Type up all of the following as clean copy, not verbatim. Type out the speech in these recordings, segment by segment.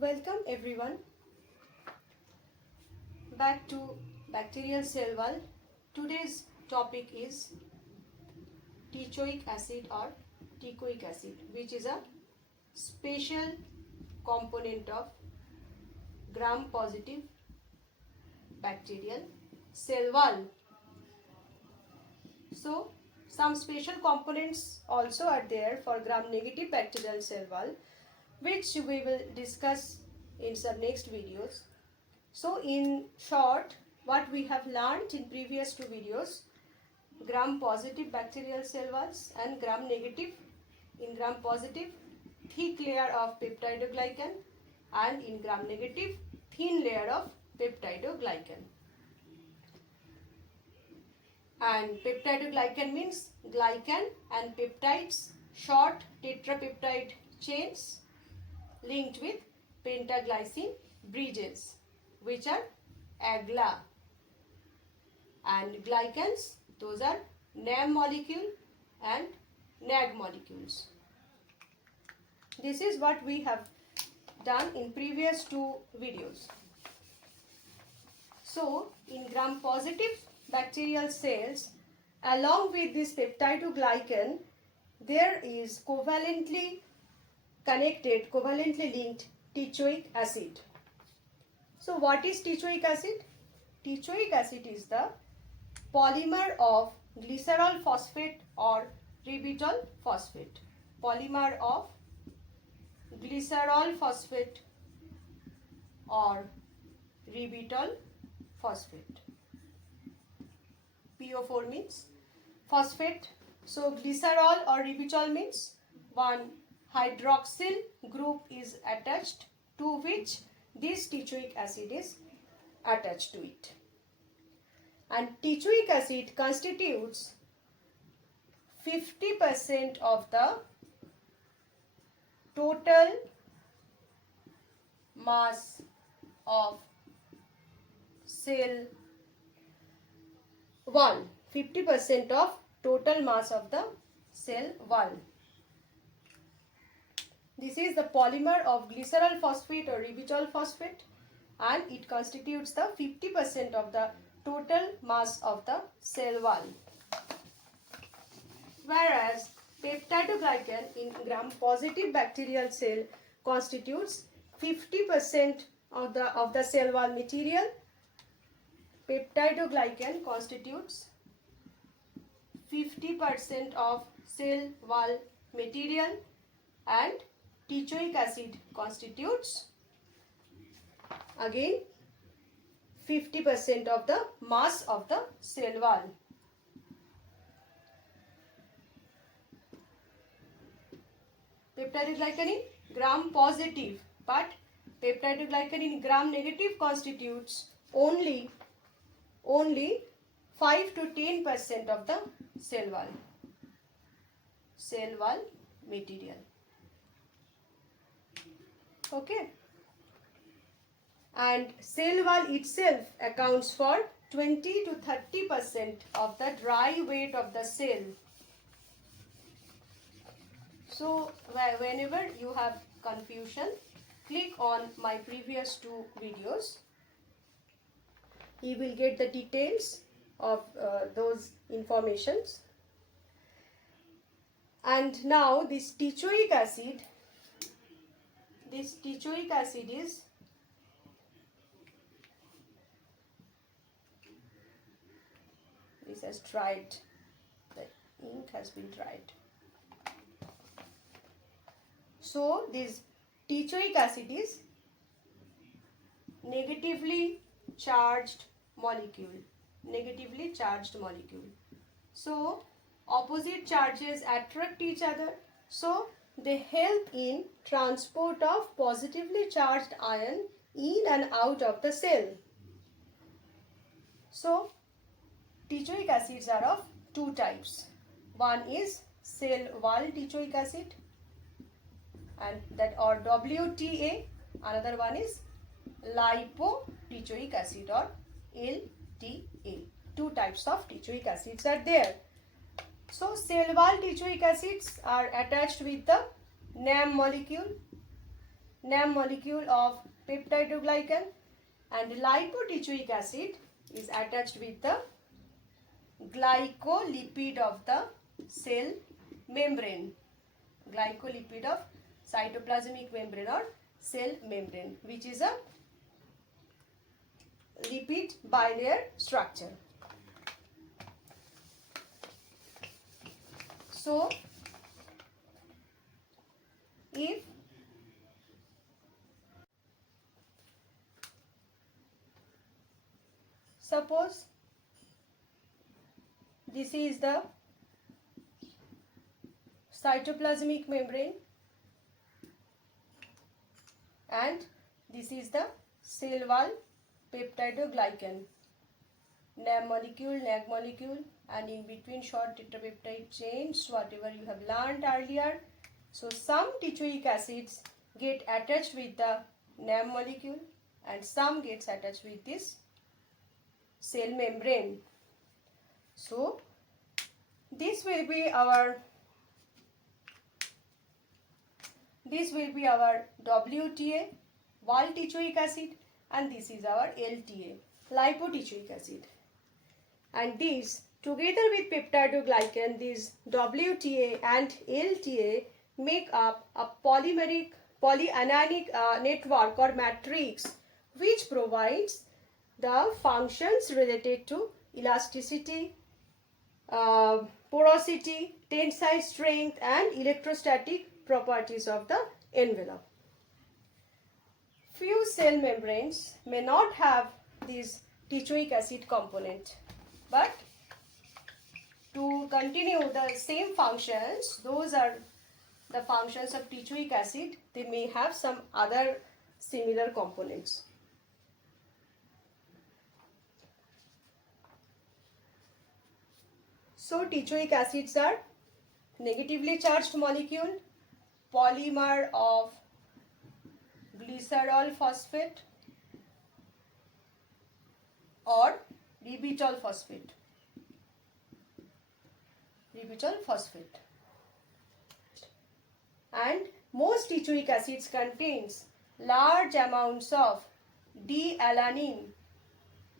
Welcome everyone back to Bacterial Cell Wall. Today's topic is Teichoic acid or teichoic acid, which is a special component of gram-positive bacterial cell wall. So, some special components also are there for gram-negative bacterial cell wall, which we will discuss in some next videos. So in short, what we have learned in previous two videos, gram-positive bacterial cell walls and gram-negative. In gram-positive, thick layer of peptidoglycan, and in gram-negative, thin layer of peptidoglycan. And peptidoglycan means glycan and peptides, short tetrapeptide chains linked with pentaglycine bridges, which are agla, and glycans, those are NAM molecule and NAG molecules. This is what we have done in previous two videos. So in gram-positive bacterial cells, along with this peptidoglycan, there is covalently linked teichoic acid. So what is teichoic acid? Teichoic acid is the polymer of glycerol phosphate or ribitol phosphate. Polymer of glycerol phosphate or ribitol phosphate. PO4 means phosphate. So glycerol or ribitol means one hydroxyl group is attached, to which this teichoic acid is attached to it. And teichoic acid constitutes 50% of the total mass of cell wall. 50% of total mass of the cell wall. This is the polymer of glycerol phosphate or ribitol phosphate, and it constitutes the 50% of the total mass of the cell wall. Whereas peptidoglycan in gram-positive bacterial cell constitutes 50% of the cell wall material. Peptidoglycan constitutes 50% of cell wall material, and teichoic acid constitutes again 50% of the mass of the cell wall. Peptidoglycan in gram positive, but peptidoglycan in gram negative constitutes only 5 to 10% of the cell wall material. Okay, and cell wall itself accounts for 20 to 30% of the dry weight of the cell. So whenever you have confusion, click on my previous two videos. You will get the details of those informations. And now this teichoic acid is, this has dried, the ink has been dried. So this teichoic acid is negatively charged molecule. So opposite charges attract each other. So they help in transport of positively charged ion in and out of the cell. So teichoic acids are of two types. One is cell wall teichoic acid, and that or WTA. Another one is lipoteichoic acid or LTA. Two types of teichoic acids are there. So cell wall teichoic acids are attached with the NAM molecule. NAM molecule of peptidoglycan, and lipoteichoic acid is attached with the glycolipid of the cell membrane, glycolipid of cytoplasmic membrane or cell membrane, which is a lipid bilayer structure. So, if suppose this is the cytoplasmic membrane and this is the cell wall peptidoglycan, NAM molecule, NAG molecule, and in between short tetrapeptide chains, whatever you have learned earlier. So some teichoic acids get attached with the NAM molecule and some gets attached with this cell membrane. So this will be our WTA, wall teichoic acid, and this is our LTA, lipoteichoic acid. And these together with peptidoglycan, these WTA and LTA make up a polyanionic network or matrix which provides the functions related to elasticity, porosity, tensile strength, and electrostatic properties of the envelope. Few cell membranes may not have this teichoic acid component, but to continue the same functions, those are the functions of teichoic acid, they may have some other similar components. So teichoic acids are negatively charged molecule, polymer of glycerol phosphate or ribitol phosphate. And most teichoic acids contains large amounts of D-alanine.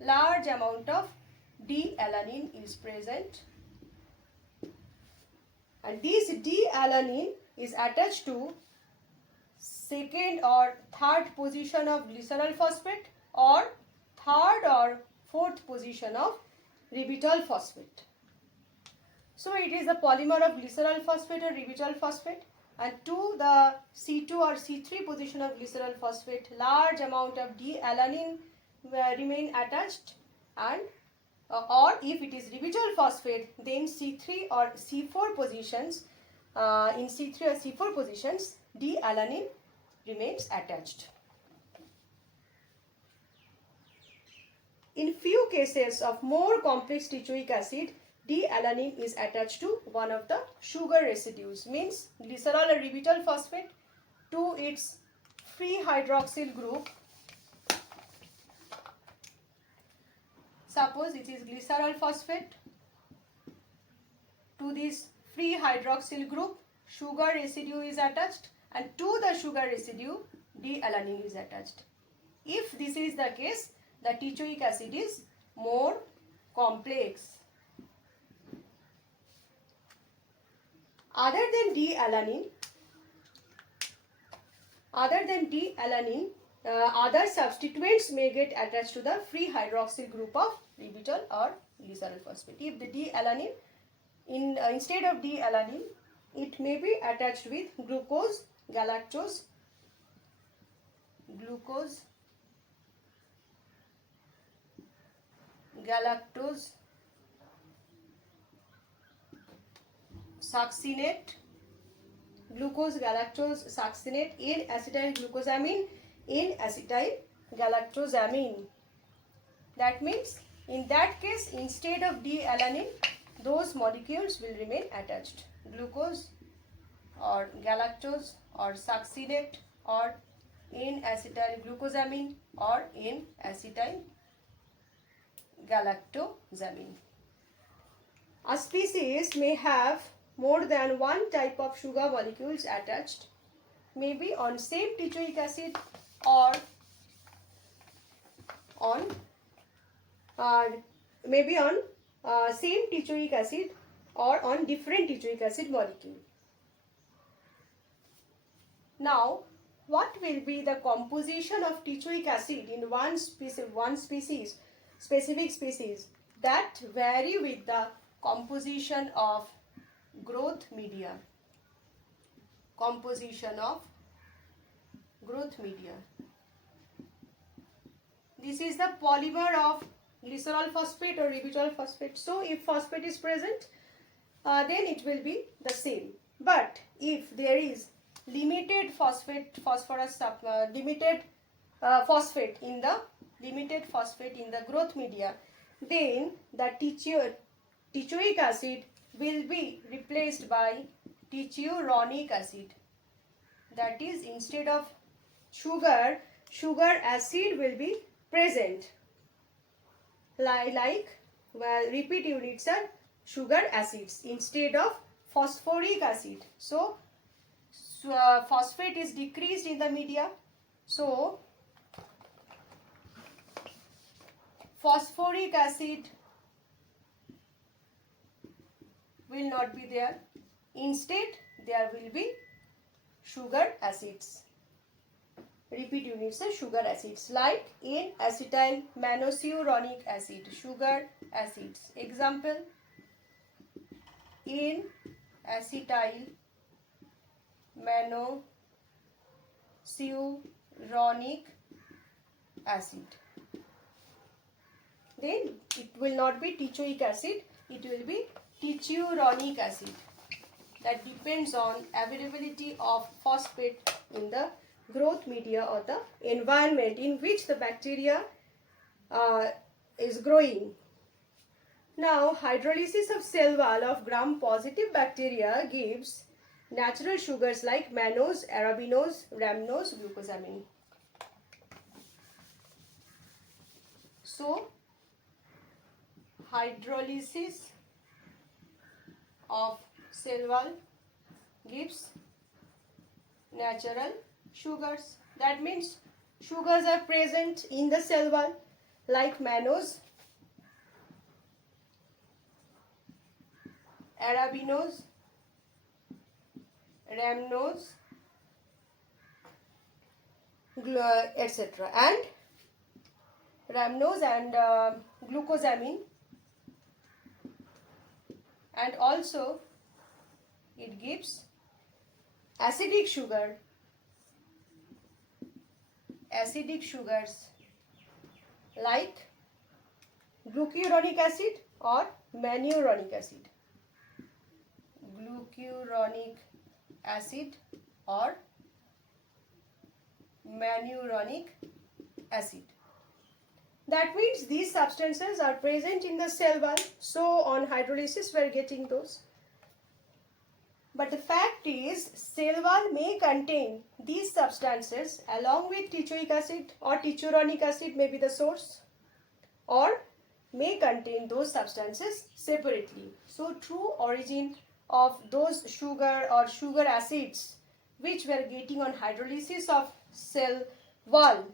Large amount of D-alanine is present, and this D-alanine is attached to second or third position of glycerol phosphate or third or fourth position of ribitol phosphate. So it is the polymer of glycerol phosphate or ribitol phosphate, and to the C2 or C3 position of glycerol phosphate, large amount of D-alanine remain attached, and or if it is ribitol phosphate, then C3 or C4 positions, in C3 or C4 positions, D-alanine remains attached. In few cases of more complex teichoic acid, D-alanine is attached to one of the sugar residues, means glycerol or ribitol phosphate to its free hydroxyl group. Suppose it is glycerol phosphate, to this free hydroxyl group sugar residue is attached, and to the sugar residue D-alanine is attached. If this is the case, the teichoic acid is more complex. Other than D-alanine, other substituents may get attached to the free hydroxyl group of ribitol or glycerol phosphate. If the D-alanine, instead of D-alanine, it may be attached with glucose, galactose, succinate, glucose galactose succinate, N-acetyl glucosamine, N-acetyl galactosamine. That means in that case, instead of D-alanine, those molecules will remain attached. Glucose or galactose or succinate or N-acetyl glucosamine or N-acetyl galactosamine. A species may have more than one type of sugar molecules attached, maybe on same teichoic acid or on maybe on same teichoic acid or on different teichoic acid molecule. Now, what will be the composition of teichoic acid in one species, specific species, that vary with the composition of growth media? Composition of growth media. This is the polymer of glycerol phosphate or ribitol phosphate. So, if phosphate is present, then it will be the same. But if there is limited phosphate in the growth media, then the teichoic acid will be replaced by teichuronic acid. That is, instead of sugar acid will be present. Repeat units are sugar acids instead of phosphoric acid. So phosphate is decreased in the media. So phosphoric acid will not be there. Instead, there will be sugar acids. Repeat units are sugar acids, like N-acetyl mannocuronic acid, sugar acids. Example, N-acetyl mannocuronic acid. Then it will not be teichoic acid, it will be teichuronic acid. That depends on availability of phosphate in the growth media or the environment in which the bacteria is growing. Now, hydrolysis of cell wall of gram-positive bacteria gives natural sugars like mannose, arabinose, rhamnose, glucosamine. So, hydrolysis of cell wall gives natural sugars. That means sugars are present in the cell wall like mannose, arabinose, rhamnose, etc. and rhamnose and glucosamine, and also it gives acidic sugars like glucuronic acid or mannuronic acid. Glucuronic acid or mannuronic acid. That means these substances are present in the cell wall. So on hydrolysis we are getting those. But the fact is, cell wall may contain these substances along with teichoic acid or teichuronic acid may be the source, or may contain those substances separately. So true origin of those sugar or sugar acids which we are getting on hydrolysis of cell wall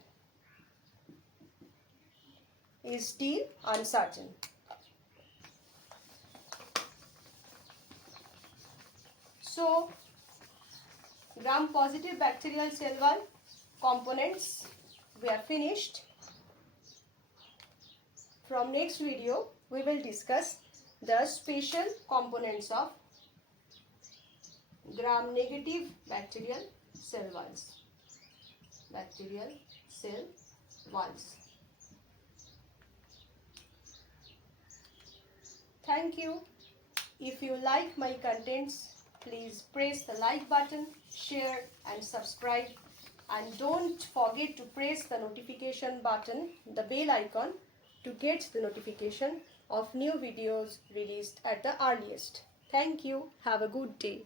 is still uncertain. So, gram-positive bacterial cell wall components we are finished. From next video, we will discuss the special components of gram-negative bacterial cell walls. Bacterial cell walls. Thank you. If you like my contents, please press the like button, share and subscribe, and don't forget to press the notification button, the bell icon, to get the notification of new videos released at the earliest. Thank you. Have a good day.